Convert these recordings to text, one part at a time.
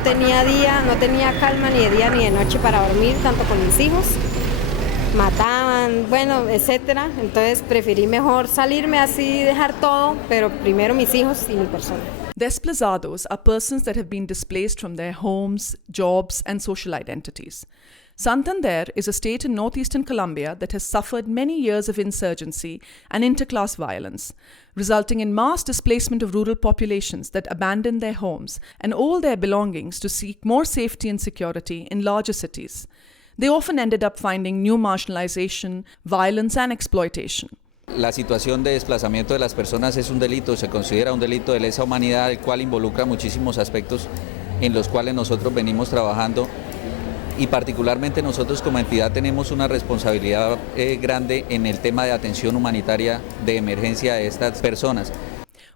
no tenía día, no tenía calma ni de día ni de noche para dormir, tanto con mis hijos. Mataban, bueno, etcétera. Entonces preferí mejor salirme así, dejar todo, pero primero mis hijos y mi persona. Desplazados are persons that have been displaced from their homes, jobs, and social identities. Santander is a state in northeastern Colombia that has suffered many years of insurgency and interclass violence, resulting in mass displacement of rural populations that abandoned their homes and all their belongings to seek more safety and security in larger cities. They often ended up finding new marginalization, violence, and exploitation. La situación de desplazamiento de las personas es un delito, se considera un delito de lesa humanidad, el cual involucra muchísimos aspectos en los cuales nosotros venimos trabajando y particularmente nosotros como entidad tenemos una responsabilidad grande en el tema de atención humanitaria de emergencia de estas personas.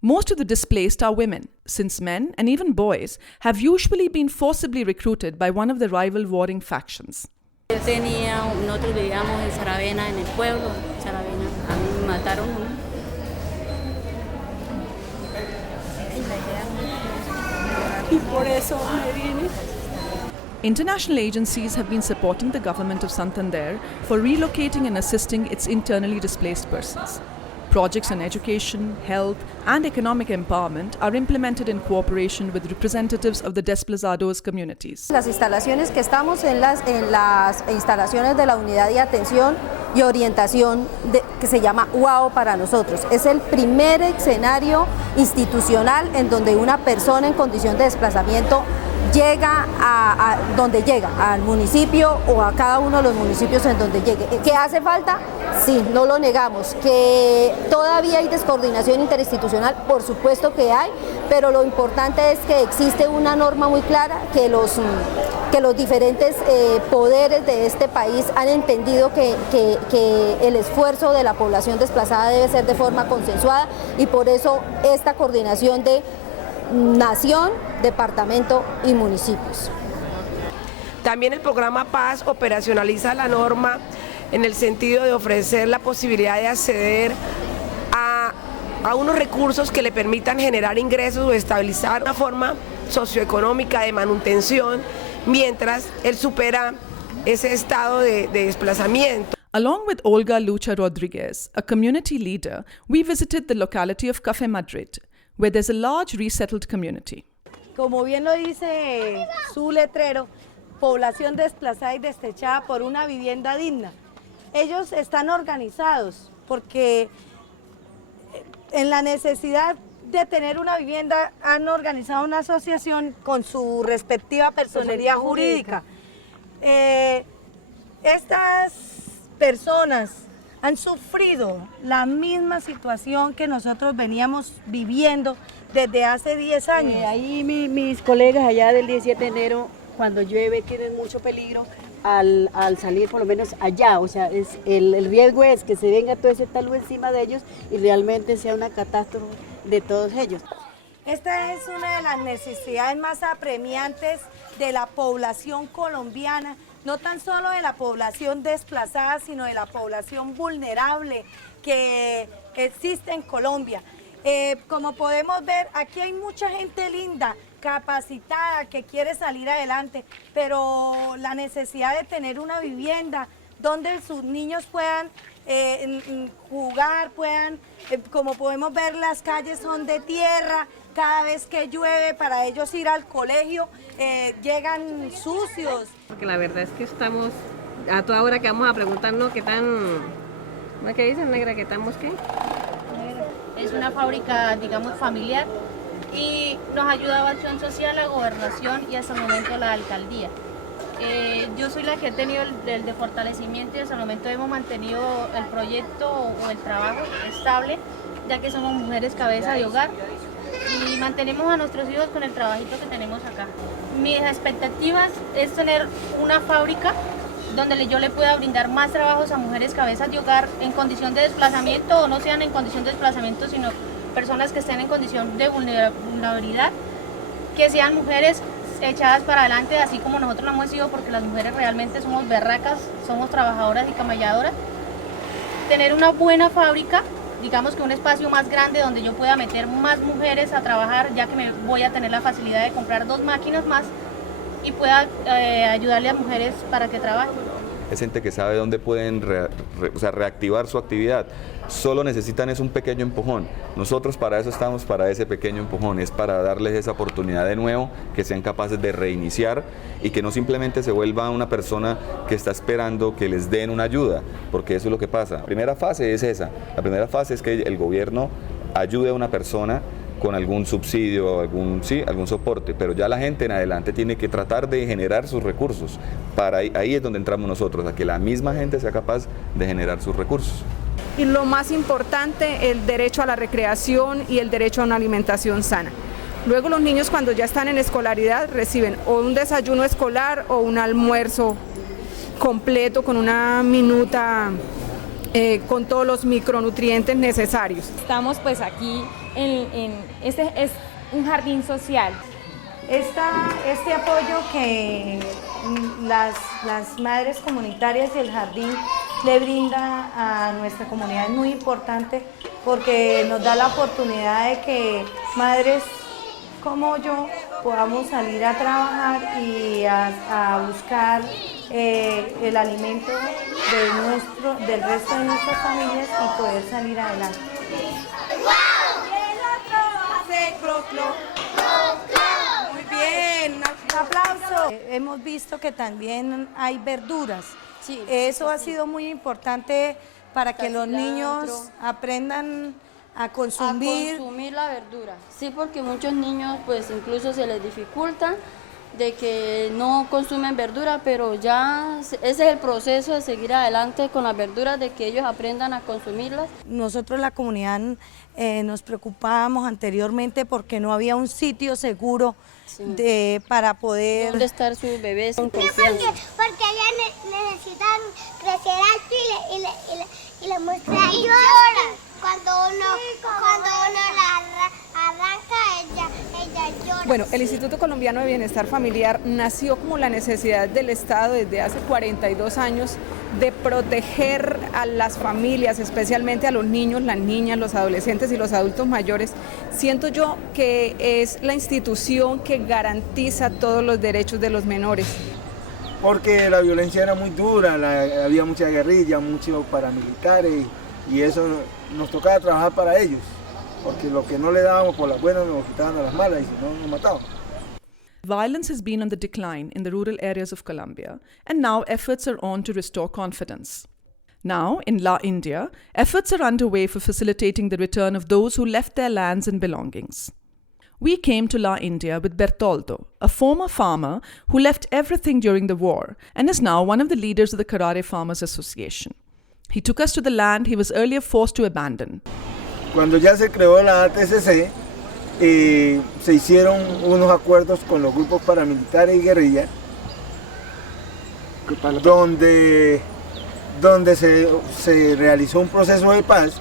Most of the displaced are women, since men, and even boys, have usually been forcibly recruited by one of the rival warring factions. Nosotros vivíamos en Saravena, en el pueblo, Saravena, a mí me mataron uno. Y por eso me vine. International agencies have been supporting the government of Santander for relocating and assisting its internally displaced persons. Projects on education, health, and economic empowerment are implemented in cooperation with representatives of the desplazados communities. Las instalaciones que estamos en las instalaciones de la Unidad de Atención y Orientación que se llama UAO para nosotros. Es el primer escenario institucional en donde una persona en condición de desplazamiento llega a donde llega, al municipio o a cada uno de los municipios en donde llegue. ¿Qué hace falta? Sí, no lo negamos. ¿Que todavía hay descoordinación interinstitucional? Por supuesto que hay, pero lo importante es que existe una norma muy clara, que los diferentes poderes de este país han entendido que el esfuerzo de la población desplazada debe ser de forma consensuada y por eso esta coordinación de nación, departamento y municipios. También el programa Paz operacionaliza la norma en el sentido de ofrecer la posibilidad de acceder a unos recursos que le permitan generar ingresos o estabilizar una forma socioeconómica de manutención mientras él supera ese estado de desplazamiento. Along with Olga Lucha Rodriguez, a community leader, we visited the locality of Café Madrid, where there's a large resettled community. Como bien lo dice su letrero, población desplazada y destechada por una vivienda digna. Ellos están organizados porque en la necesidad de tener una vivienda han organizado una asociación con su respectiva personería jurídica. Estas personas han sufrido la misma situación que nosotros veníamos viviendo desde hace 10 años. Ahí mis colegas allá del 17 de enero, cuando llueve, tienen mucho peligro al salir por lo menos allá. O sea, el riesgo es que se venga todo ese talud encima de ellos y realmente sea una catástrofe de todos ellos. Esta es una de las necesidades más apremiantes de la población colombiana, no tan solo de la población desplazada, sino de la población vulnerable que existe en Colombia. Como podemos ver, aquí hay mucha gente linda, capacitada, que quiere salir adelante, pero la necesidad de tener una vivienda donde sus niños puedan jugar, como podemos ver, las calles son de tierra, cada vez que llueve para ellos ir al colegio llegan sucios. Porque la verdad es que estamos, a toda hora que vamos a preguntarnos qué tan, ¿qué dicen, negra? ¿Qué estamos qué? Es una fábrica, digamos, familiar y nos ha ayudado Acción Social, la Gobernación y hasta el momento la Alcaldía. Yo soy la que he tenido el de fortalecimiento y hasta el momento hemos mantenido el proyecto o el trabajo estable, ya que somos mujeres cabeza de hogar y mantenemos a nuestros hijos con el trabajito que tenemos acá. Mis expectativas es tener una fábrica donde yo le pueda brindar más trabajos a mujeres cabezas de hogar en condición de desplazamiento o no sean en condición de desplazamiento, sino personas que estén en condición de vulnerabilidad, que sean mujeres echadas para adelante, así como nosotros lo hemos sido, porque las mujeres realmente somos berracas, somos trabajadoras y camalladoras. Tener una buena fábrica, digamos que un espacio más grande donde yo pueda meter más mujeres a trabajar, ya que me voy a tener la facilidad de comprar 2 máquinas más y pueda ayudarle a mujeres para que trabajen. Es gente que sabe dónde pueden reactivar su actividad. Solo necesitan es un pequeño empujón. Nosotros para eso estamos, para ese pequeño empujón, es para darles esa oportunidad de nuevo, que sean capaces de reiniciar y que no simplemente se vuelva una persona que está esperando que les den una ayuda, porque eso es lo que pasa. La primera fase es esa. La primera fase es que el gobierno ayude a una persona con algún subsidio, algún soporte, pero ya la gente en adelante tiene que tratar de generar sus recursos. Ahí es donde entramos nosotros, a que la misma gente sea capaz de generar sus recursos. Y lo más importante, el derecho a la recreación y el derecho a una alimentación sana. Luego los niños, cuando ya están en escolaridad, reciben o un desayuno escolar o un almuerzo completo con una minuta con todos los micronutrientes necesarios. Estamos pues aquí este es un jardín social. Este apoyo que las madres comunitarias y el jardín le brinda a nuestra comunidad es muy importante porque nos da la oportunidad de que madres como yo podamos salir a trabajar y a buscar el alimento del resto de nuestras familias y poder salir adelante. Muy bien, un aplauso. Hemos visto que también hay verduras. Sí, eso ha sido muy importante para que los niños aprendan a consumir la verdura. Sí, porque muchos niños pues incluso se les dificulta de que no consumen verdura, pero ya ese es el proceso de seguir adelante con las verduras, de que ellos aprendan a consumirlas. Nosotros la comunidad nos preocupábamos anteriormente porque no había un sitio seguro para poder... ¿Dónde estar sus bebés con confianza? Porque ellas necesitan crecer alto y le muestran y lloran. Cuando uno la arranca, ella llora. Bueno, el Instituto Colombiano de Bienestar Familiar nació como la necesidad del Estado desde hace 42 años de proteger a las familias, especialmente a los niños, las niñas, los adolescentes y los adultos mayores. Siento yo que es la institución que garantiza todos los derechos de los menores. Porque la violencia era muy dura, había mucha guerrilla, muchos paramilitares y eso nos tocaba trabajar para ellos, porque lo que no le dábamos por las buenas nos lo quitaban a las malas y si no nos mataban. Violence has been on the decline in the rural areas of Colombia, and now efforts are on to restore confidence. Now, in La India, efforts are underway for facilitating the return of those who left their lands and belongings. We came to La India with Bertoldo, a former farmer who left everything during the war and is now one of the leaders of the Karare Farmers Association. He took us to the land he was earlier forced to abandon. Cuando ya se creó la ATCC, se hicieron unos acuerdos con los grupos paramilitares y guerrillas, donde se realizó un proceso de paz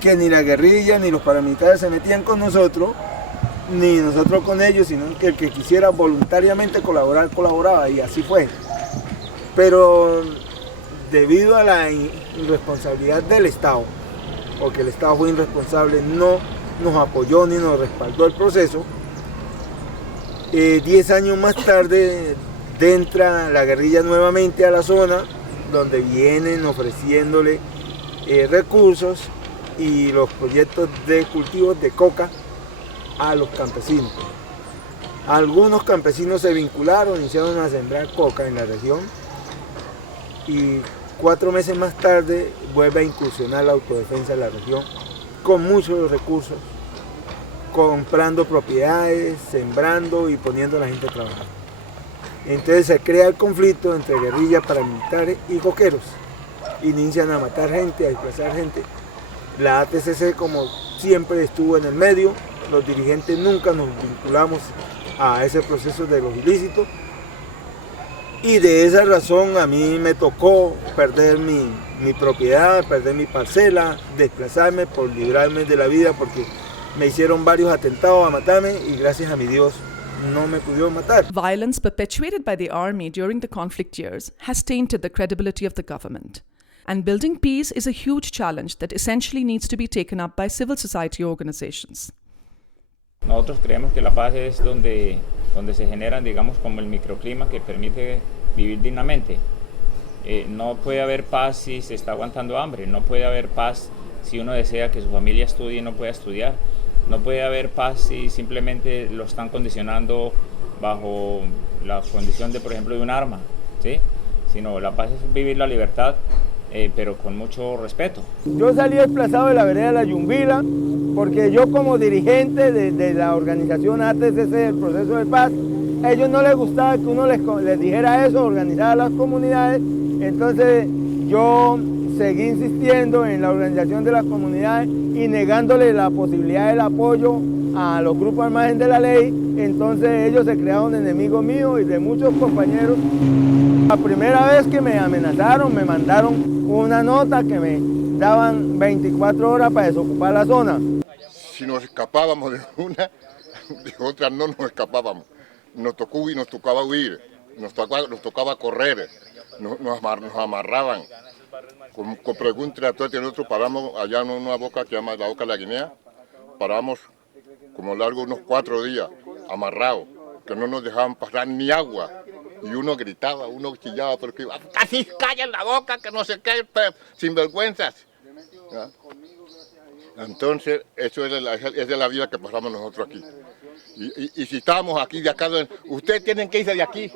que ni la guerrilla ni los paramilitares se metían con nosotros, ni nosotros con ellos, sino que el que quisiera voluntariamente colaborar, colaboraba, y así fue. Pero debido a la irresponsabilidad del Estado, porque el Estado fue irresponsable, no nos apoyó ni nos respaldó el proceso, 10 años más tarde entra la guerrilla nuevamente a la zona, donde vienen ofreciéndole recursos y los proyectos de cultivos de coca a los campesinos. Algunos campesinos se vincularon, iniciaron a sembrar coca en la región y 4 meses más tarde vuelve a incursionar la autodefensa en la región con muchos recursos, comprando propiedades, sembrando y poniendo a la gente a trabajar. Entonces se crea el conflicto entre guerrillas paramilitares y coqueros. Inician a matar gente, a desplazar gente. La ATCC, como siempre, estuvo en el medio. Los dirigentes nunca nos vinculamos a ese proceso de los ilícitos. Y de esa razón a mí me tocó perder mi propiedad, perder mi parcela, desplazarme por librarme de la vida, porque me hicieron varios atentados a matarme y gracias a mi Dios no me pudieron matar. Violence perpetuated by the army during the conflict years has tainted the credibility of the government. And building peace is a huge challenge that essentially needs to be taken up by civil society organizations. Nosotros creemos que la paz es donde se generan, digamos, como el microclima que permite vivir dignamente. No puede haber paz si se está aguantando hambre, no puede haber paz si uno desea que su familia estudie y no pueda estudiar, no puede haber paz si simplemente lo están condicionando bajo la condición de, por ejemplo, de un arma, ¿sí? Sino la paz es vivir la libertad, pero con mucho respeto. Yo salí desplazado de la vereda de la Yumbila porque yo como dirigente de la organización ATCC del proceso de paz, a ellos no les gustaba que uno les dijera eso, organizar a las comunidades, entonces yo seguí insistiendo en la organización de las comunidades y negándole la posibilidad del apoyo a los grupos al margen de la ley, entonces ellos se crearon enemigos míos y de muchos compañeros. La primera vez que me amenazaron, me mandaron una nota que me daban 24 horas para desocupar la zona. Si nos escapábamos de una, de otra no nos escapábamos. Nos tocaba huir, nos tocaba correr, nos amarraban. Con preguntas a todos nosotros paramos allá en una boca que se llama la Boca de la Guinea, paramos como largo unos 4 días, amarrados, que no nos dejaban pasar ni agua. Y uno gritaba, uno chillaba, porque casi callan la boca, que no sé qué, sinvergüenzas. ¿Ya? Entonces, eso es de la vida que pasamos nosotros aquí. Y si estábamos aquí, de acá, ustedes tienen que irse de aquí.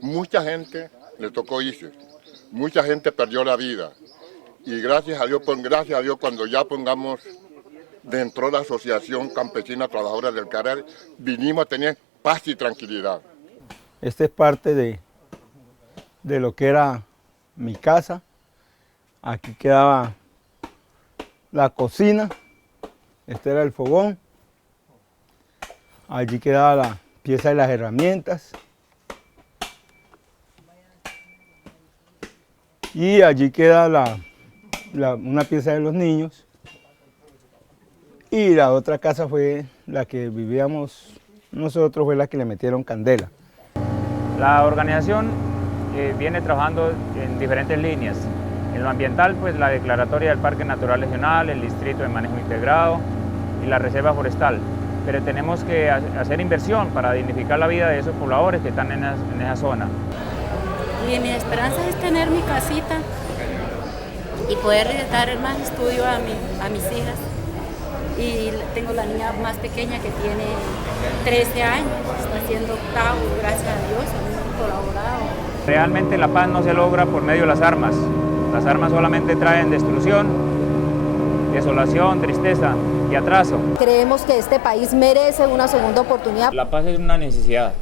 Mucha gente le tocó irse, mucha gente perdió la vida. Y gracias a Dios, cuando ya pongamos dentro de la Asociación Campesina Trabajadora del Caral, vinimos a tener paz y tranquilidad. Esta es parte de lo que era mi casa. Aquí quedaba la cocina, este era el fogón. Allí quedaba la pieza de las herramientas. Y allí queda una pieza de los niños. Y la otra casa fue la que vivíamos nosotros, fue la que le metieron candela. La organización viene trabajando en diferentes líneas. En lo ambiental, pues la declaratoria del Parque Natural Regional, el Distrito de Manejo Integrado y la Reserva Forestal. Pero tenemos que hacer inversión para dignificar la vida de esos pobladores que están en esa zona. Y mi esperanza es tener mi casita y poder dar más estudio a mis hijas. Y tengo la niña más pequeña que tiene 13 años, está haciendo octavo, gracias a Dios, han colaborado. Realmente la paz no se logra por medio de las armas. Las armas solamente traen destrucción, desolación, tristeza y atraso. Creemos que este país merece una segunda oportunidad. La paz es una necesidad.